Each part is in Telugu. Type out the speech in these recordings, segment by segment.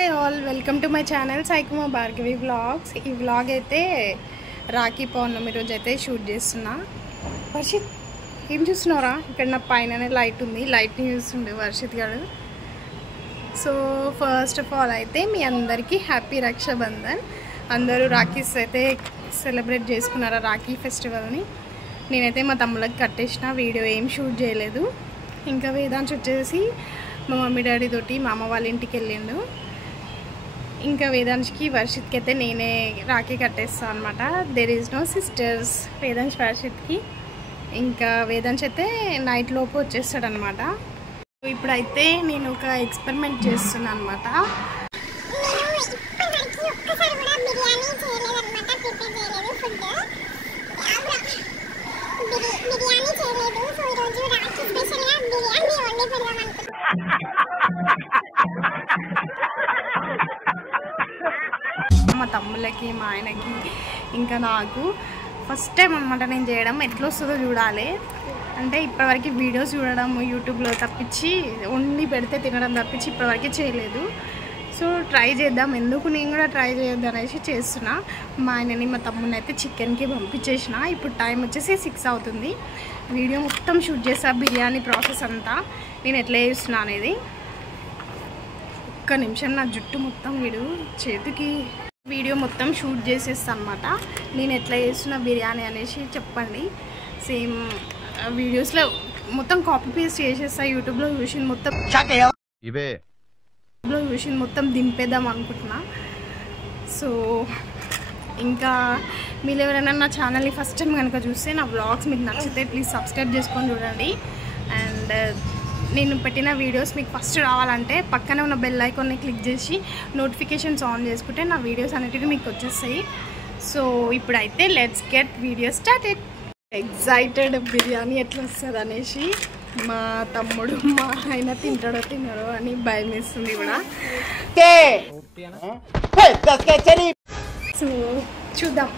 Hey all, welcome to my channel Saikuma Bhargavi Vlogs. ఈ వ్లాగ్ అయితే రాఖీ పౌర్ణమి రోజు అయితే షూట్ చేస్తున్నా. వర్షిత్ ఏం చూస్తున్నారా? ఇక్కడ నా పైననే లైట్ ఉంది, లైట్ని చూస్తుండే వర్షిత్ గారు. సో ఫస్ట్ ఆఫ్ ఆల్ అయితే మీ అందరికీ హ్యాపీ రక్షాబంధన్. అందరూ రాఖీస్ అయితే సెలబ్రేట్ చేసుకున్నారా రాఖీ ఫెస్టివల్ని. నేనైతే మా తమ్ముళ్ళకి కట్టేసిన, వీడియో ఏం షూట్ చేయలేదు. ఇంకా వేదాంశ్ వచ్చేసి మా మమ్మీ డాడీ తోటి మా అమ్మ వాళ్ళ ఇంటికి వెళ్ళిండు. ఇంకా వేదాంశ్కి వర్షిత్కి అయితే నేనే రాఖీ కట్టేస్తాను అనమాట. There is no sisters Vedansh వర్షిత్కి. ఇంకా వేదాంశ్ అయితే నైట్ లోపు వచ్చేస్తాడనమాట. ఇప్పుడైతే నేను ఒక ఎక్స్పెరిమెంట్ చేస్తున్నాను అనమాట. మా తమ్ముళ్ళకి, మా ఆయనకి, ఇంకా నాకు ఫస్ట్ టైం అనమాట నేను చేయడం. ఎట్లా వస్తుందో చూడాలి. అంటే ఇప్పటివరకు వీడియోస్ చూడడం యూట్యూబ్లో తప్పించి, వండి పెడితే తినడం తప్పించి ఇప్పటివరకు చేయలేదు. సో ట్రై చేద్దాం, ఎందుకు నేను కూడా ట్రై చేయొద్దు అనేసి చేస్తున్నా. మా ఆయనని మా తమ్ముని అయితే చికెన్కి పంపించేసిన. ఇప్పుడు టైం వచ్చేసి 6 అవుతుంది. వీడియో మొత్తం షూట్ చేసా, బిర్యానీ ప్రాసెస్ అంతా నేను ఎట్లా చేస్తున్నా అనేది. ఒక్క నిమిషం, నా జుట్టు మొత్తం వీడు చేతికి వీడియో మొత్తం షూట్ చేసేస్తాను అనమాట. నేను ఎట్లా చేస్తున్నా బిర్యానీ అనేసి చెప్పండి. సేమ్ వీడియోస్లో మొత్తం కాపీ పేస్ట్ చేసేస్తా. యూట్యూబ్లో చూసి మొత్తం దింపేద్దాం అనుకుంటున్నా. సో ఇంకా మీరు ఎవరైనా నా ఛానల్ని ఫస్ట్ టైం కనుక చూస్తే, నా వ్లాగ్స్ మీకు నచ్చితే ప్లీజ్ సబ్స్క్రైబ్ చేసుకొని చూడండి. అండ్ నేను పెట్టిన వీడియోస్ మీకు ఫస్ట్ రావాలంటే పక్కనే ఉన్న బెల్ ఐకాన్ని క్లిక్ చేసి నోటిఫికేషన్స్ ఆన్ చేసుకుంటే నా వీడియోస్ అనేటివి మీకు వచ్చేస్తాయి. సో ఇప్పుడైతే let's get video started. Excited biryani ఎట్లా వస్తుంది అనేసి. మా తమ్ముడు, మా ఆయన తింటాడో తిన్నాడో అని భయం వేస్తుంది కూడా. సో చూద్దాం.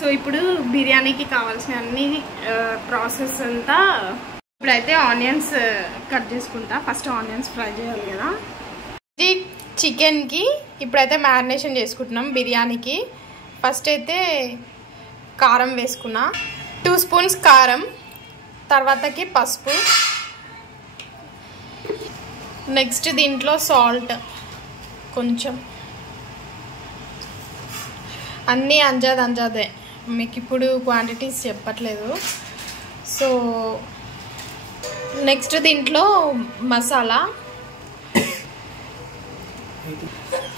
సో ఇప్పుడు బిర్యానీకి కావాల్సిన అన్ని ప్రాసెస్ అంతా. ఇప్పుడైతే ఆనియన్స్ కట్ చేసుకుంటా. ఫస్ట్ ఆనియన్స్ ఫ్రై చేయాలి కదా. ఇది చికెన్కి ఇప్పుడైతే మ్యారినేషన్ చేసుకుంటున్నాం బిర్యానీకి. ఫస్ట్ అయితే కారం వేసుకున్నా, 2 స్పూన్స్ కారం, తర్వాతకి పసుపు, నెక్స్ట్ దీంట్లో సాల్ట్ కొంచెం, అన్నీ అంజాదే, మీకు ఇప్పుడు క్వాంటిటీస్ చెప్పట్లేదు. సో నెక్స్ట్ దీంట్లో మసాలా,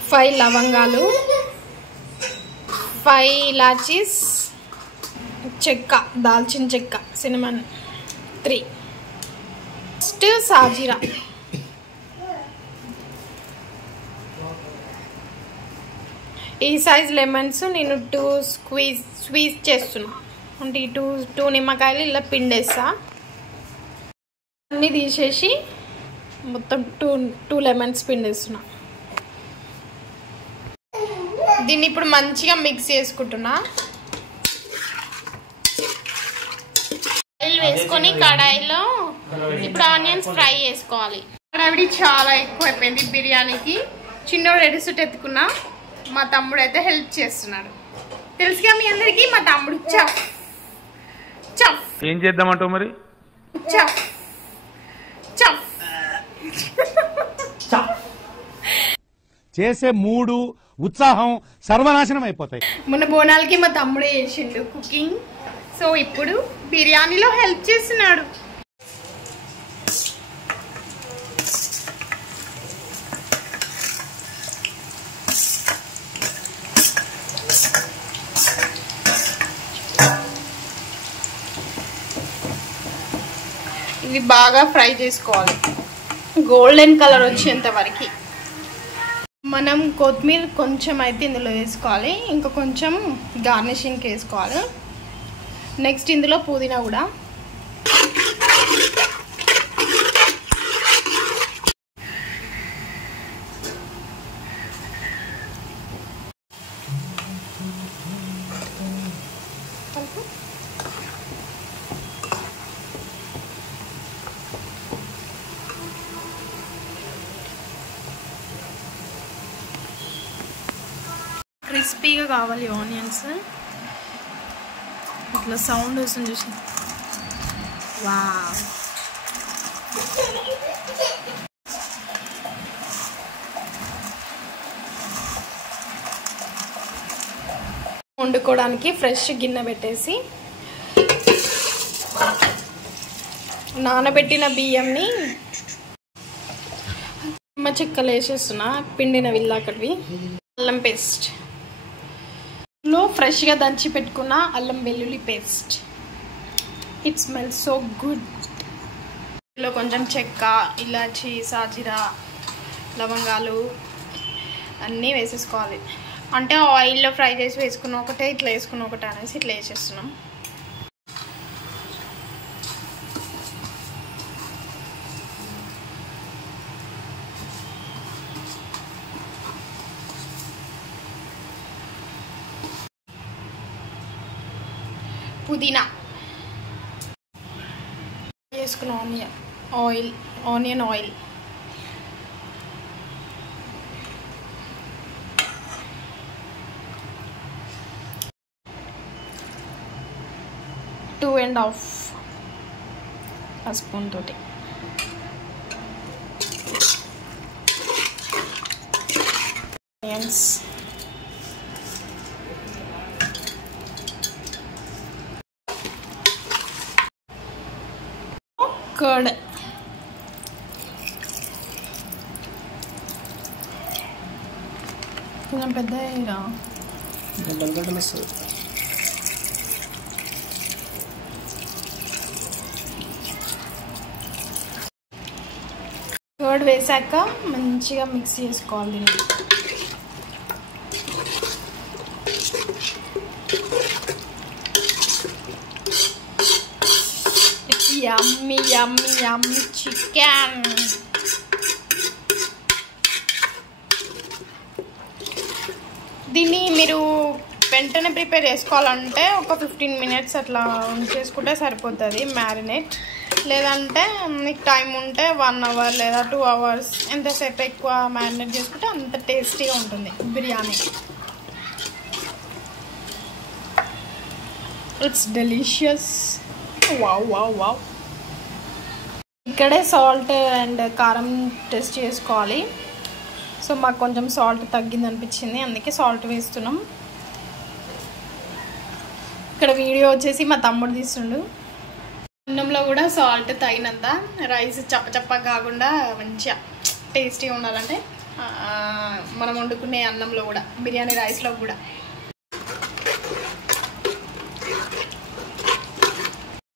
5 లవంగాలు, 5 ఇలాచీస్, చెక్క, దాల్చిన చెక్క, సినమన్ 3, నెక్స్ట్ సాజీరా. ఈ సైజ్ లెమన్స్ నేను 2 స్క్వీజ్ చేస్తున్నా. అంటే ఈ 2 నిమ్మకాయలు ఇలా పిండేస్తా. అన్నీ తీసేసి మొత్తం 2 లెమన్స్ పిండేస్తున్నా. దీన్ని ఇప్పుడు మంచిగా మిక్స్ చేసుకుంటున్నా. ఆయిల్ వేసుకొని కడాయిలో ఇప్పుడు ఆనియన్స్ ఫ్రై చేసుకోవాలి. హడావిడి చాలా ఎక్కువ అయిపోయింది బిర్యానీకి. చిన్నోడు ఎడుసుట్ ఎత్తుకున్నా, మా తమ్ముడు అయితే హెల్ప్ చేస్తున్నాడు. తెలుసుగా మీ అందరికీ, మా తమ్ముడు చఫ్ చఫ్. ఏం చేద్దామంటావు మరి? చఫ్ చేసే మూడు ఉత్సాహం సర్వనాశనం అయిపోతాయి. మొన్న బోనాలకి మా తమ్ముడే చేసిండు కుకింగ్. సో ఇప్పుడు బిర్యానీలో హెల్ప్ చేస్తున్నాడు. ఇవి బాగా ఫ్రై చేసుకోవాలి, గోల్డెన్ కలర్ వచ్చేంత వరకు. మనం కొత్తిమీర కొంచెం అయితే ఇందులో వేసుకోవాలి, ఇంకా కొంచెం గార్నిషింగ్కి వేసుకోవాలి. నెక్స్ట్ ఇందులో పుదీనా కూడా. క్రిస్పీగా కావాలి ఆనియన్స్. ఇట్లా సౌండ్ వస్తుంది చూసి. వావ్. వండుకోవడానికి ఫ్రెష్ గిన్నె పెట్టేసి నానబెట్టిన బియ్యంని నిమ్మ చెక్కలు వేసేస్తున్నా, పిండిన విల్లాకటివి. అల్లం పేస్ట్ లో ఫ్రెష్గా దంచి పెట్టుకున్న అల్లం వెల్లుల్లి paste. It smells so good. ఇందులో కొంచెం చెక్క, ఇలాచి, సాజీరా, లవంగాలు అన్నీ వేసేసుకోవాలి. అంటే ఆయిల్లో ఫ్రై చేసి వేసుకున్న ఒకటే, ఇట్లా వేసుకున్న ఒకటే అనేసి ఇట్లా వేసేస్తున్నాం. పుదీనా వేసుకున్న onion oil. Two and half spoon తోటి ఆనియన్స్, కర్డ్, కొంచెం పెద్ద కర్డ్ వేసాక మంచిగా మిక్స్ చేసుకోవాలి దీన్ని. యమ్మీ యమ్మీ యమ్మీ చికెన్. దీన్ని మీరు వెంటనే ప్రిపేర్ చేసుకోవాలంటే ఒక 15 minutes అట్లా చేసుకుంటే సరిపోతుంది మ్యారినేట్. లేదంటే మీకు టైం ఉంటే 1 hour లేదా 2 hours, ఎంతసేపు ఎక్కువ మ్యారినేట్ చేసుకుంటే అంత టేస్టీగా ఉంటుంది biryani. It's delicious. Wow wow wow. ఇక్కడే సాల్ట్ అండ్ కారం టెస్ట్ చేసుకోవాలి. సో మాకు కొంచెం సాల్ట్ తగ్గింది అనిపించింది, అందుకే సాల్ట్ వేస్తున్నాం. ఇక్కడ వీడియో వచ్చేసి మా తమ్ముడు తీస్తుండు. అన్నంలో కూడా సాల్ట్ తగినంత, రైస్ చప్పచప్పగా కాకుండా మంచిగా టేస్టీగా ఉండాలంటే మనం వండుకునే అన్నంలో కూడా, బిర్యానీ రైస్లో కూడా.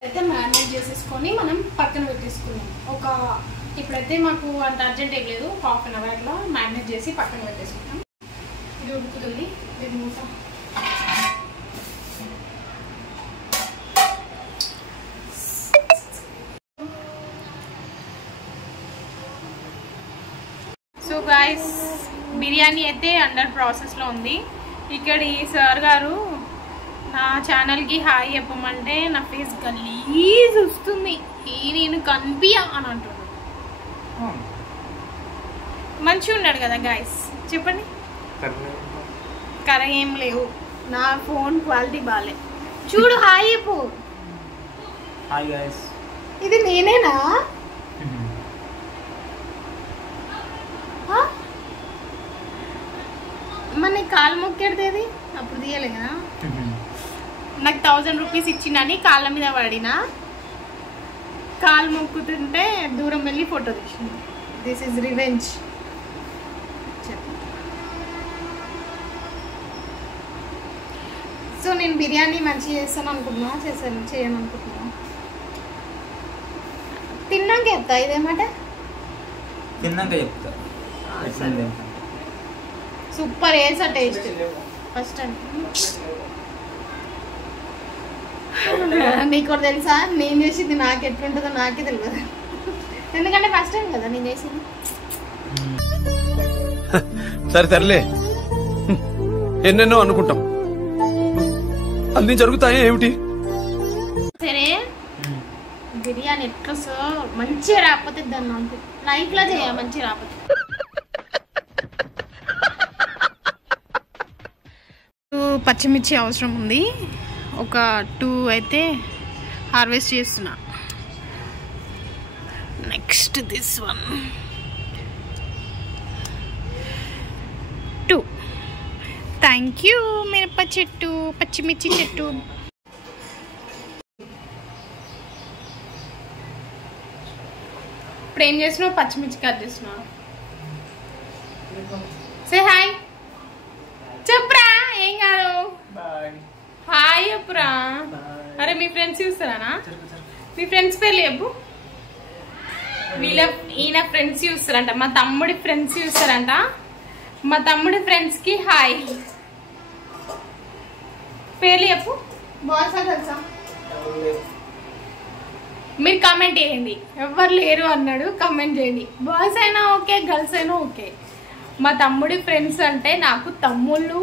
అయితే మ్యారినేట్ చేసేసుకొని మనం పక్కన పెట్టేసుకున్నాం. ఇప్పుడైతే మాకు అంత అర్జెంట్ ఏం లేదు, 1/2 hour అట్లా మ్యారినేట్ చేసి పక్కన పెట్టేసుకున్నాం. ఇది ఉడుకుతుంది. ఇది మూత. సో గైస్, బిర్యానీ అయితే అండర్ ప్రాసెస్లో ఉంది. ఇక్కడ ఈ సార్ గారు నా ఛానల్కి హాయ్ చెప్పమంటే నా ఫేస్ గలీజ్ వస్తుంది, నేను కనిపియా అని అంటున్నాను. మంచిగా ఉన్నాడు కదా గైస్, చెప్పండి. కరెక్ట్ ఏం లేవు, నా ఫోన్ క్వాలిటీ బాగాలే. చూడు, హాయ్ చెప్పు. Hi guys. ఇది నేనేనా? మన కాలు మొక్కెడితేది అప్పుడు తీయలే కదా. నాకు 1000 rupees ఇచ్చిందని కాళ్ళ మీద పడినా, కాలు మొక్కుతుంటే దూరం వెళ్ళి ఫోటో తీసింది. This is revenge. సో నేను బిర్యానీ మంచిగా చేస్తాను అనుకుంటున్నా, చేయను అనుకుంటున్నా. తిన్నాక చెప్తా, ఇదేమాట తిన్నాక చెప్తా. సూపర్ వేసా టేస్ట్. ఫస్ట్ టైం నీకు తెలుసా, నేను చేసింది నాకు ఎట్లుంటుందో నాకే తెలియదు, ఎందుకంటే ఫస్ట్ టైం కదా నేను చేసింది. సరే తరలే, ఎన్నెన్నో అనుకుంటాం, అన్ని జరుగుతాయి ఏమిటి. సరే, బిర్యానీ ఎట్లా సో మంచిగా రాకపోతే దాన్ని నాకు లైఫ్లో చేయ, మంచిగా రాకపోతే పచ్చిమిర్చి అవసరం ఉంది. ఒక 2 అయితే హార్వెస్ట్ చేస్తున్నా. Next this one 2. Thank you మిరప చెట్టు, పచ్చిమిర్చి చెట్టు. ఇప్పుడు ఏం చేస్తున్నావు? పచ్చిమిర్చి కట్ చేస్తున్నావు. సే హాయ్ చెప్పురా. ఏం కాదు, హాయ్ చెప్పురా. అరే మీ ఫ్రెండ్స్ చూస్తారా? మీ ఫ్రెండ్స్ పేర్లు చెప్పు. ఈయన ఫ్రెండ్స్ చూస్తారంట, మా తమ్ముడి ఫ్రెండ్స్ చూస్తారంట. మా తమ్ముడి ఫ్రెండ్స్ కి హాయ్. పేర్లు చెప్పు. బాయ్స్ తెలుసా? మీరు కామెంట్ చేయండి. ఎవరు లేరు అన్నాడు, కామెంట్ చేయండి. బాయ్స్ అయినా ఓకే, గర్ల్స్ అయినా ఓకే. మా తమ్ముడి ఫ్రెండ్స్ అంటే నాకు తమ్ముళ్ళు,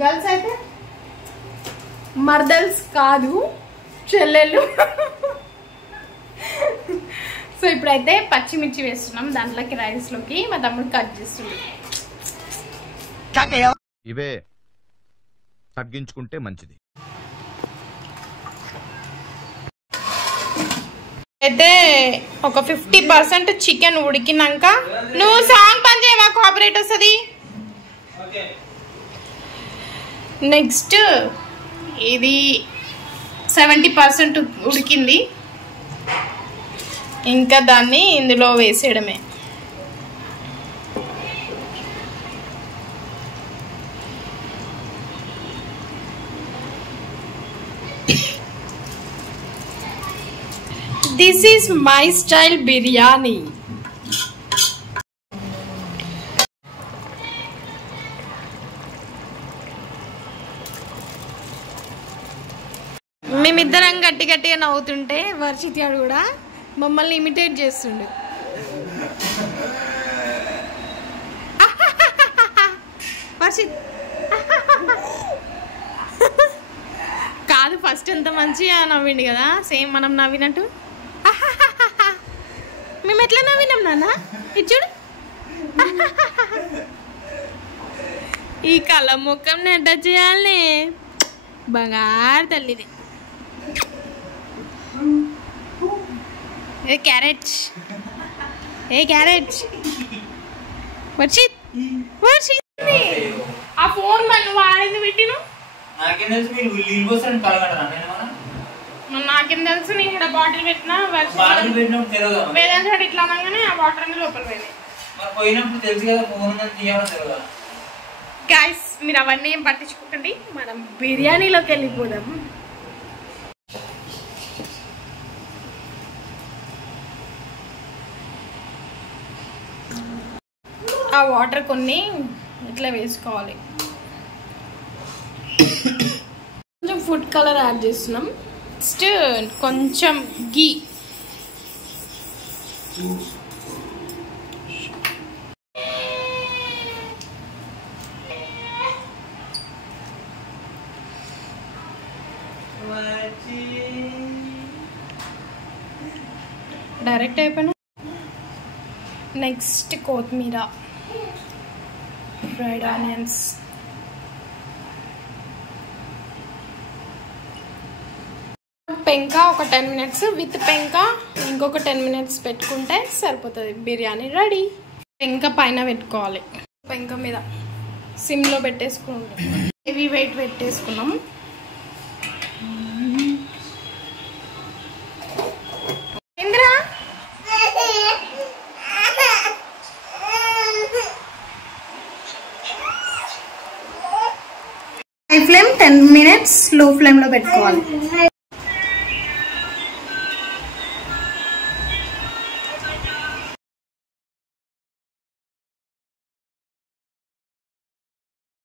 గర్ల్స్ అయితే మర్దల్స్ కాదు, చెల్లెళ్ళు. సో ఇప్పుడైతే పచ్చిమిర్చి వేస్తున్నాం దాంట్లోకి, రైస్లోకి. మా తమ్ముడు కట్ చేస్తుంది. ఇవే తగ్గించుకుంటే మంచిది. అయితే ఒక 50% చికెన్ ఉడికినాక, నువ్వు సాంగ్ పని చేయవా, కాపరేట్ వస్తుంది. నెక్స్ట్ ఇది 70% ఉడికింది. ఇంకా దాన్ని ఇందులో వేసేయడమే. This is my style biryani. మేమిద్దరం గట్టి గట్టిగా నవ్వుతుంటే వర్షిత్ గారు కూడా మమ్మల్ని ఇమిటేట్ చేస్తుండు. వర్షిత్ కాదు, ఫస్ట్ ఎంత మంచిగా నవ్విండు కదా, సేమ్ మనం నవ్వినట్టు. మేము ఎట్లా నవ్వినాం నాన్న, ఇది చూడు. ఈ కళ్ళ ముఖం నెట్ట చేయాలనే బంగారు తల్లిది. ఏ క్యారెట్, ఏ క్యారెట్. వర్షిత్, వర్షిత్ ఆ ఫోన్ మనం వాడింది పెట్టిను. నాకేం తెలుసు మీరు నీళ్ళు పోసారని కలగడరా? నాకేం తెలుసు, నేను ఇక్కడ బాటిల్ పెట్టినా. బాటిల్ పెట్టినప్పుడు తెలియదు, వేరే ఇట్లా అనగానే ఆ వాటర్ అన్ని లోపల పోయినాయి. మరి పోయినప్పుడు తెలుసు కదా, ఫోన్ తీయాలో తెలియదు. గైస్ మీరు అవన్నీ ఏం పట్టించుకోకండి, మనం బిర్యానీలోకి వెళ్ళిపోదాం. ఆ వాటర్ కొన్ని ఇట్లా వేసుకోవాలి. కొంచెం ఫుడ్ కలర్ యాడ్ చేస్తున్నాం. నెక్స్ట్ కొంచెం గీ. డైరెక్ట్ అయిపోయినా. నెక్స్ట్ కొత్తిమీర, ఫ్రైడ్ ఆనియన్స్, పెంక ఒక 10 minutes, విత్ పెంక ఇంకొక 10 minutes పెట్టుకుంటే సరిపోతుంది. బిర్యానీ రెడీ. పెంక పైన పెట్టుకోవాలి, పెంక మీద సిమ్లో పెట్టేసుకుంటాం. హెవీ వెయిట్ పెట్టేసుకున్నాం. ఇంద్రా హై ఫ్లేమ్ 10 minutes, లో ఫ్లేమ్లో పెట్టుకోవాలి.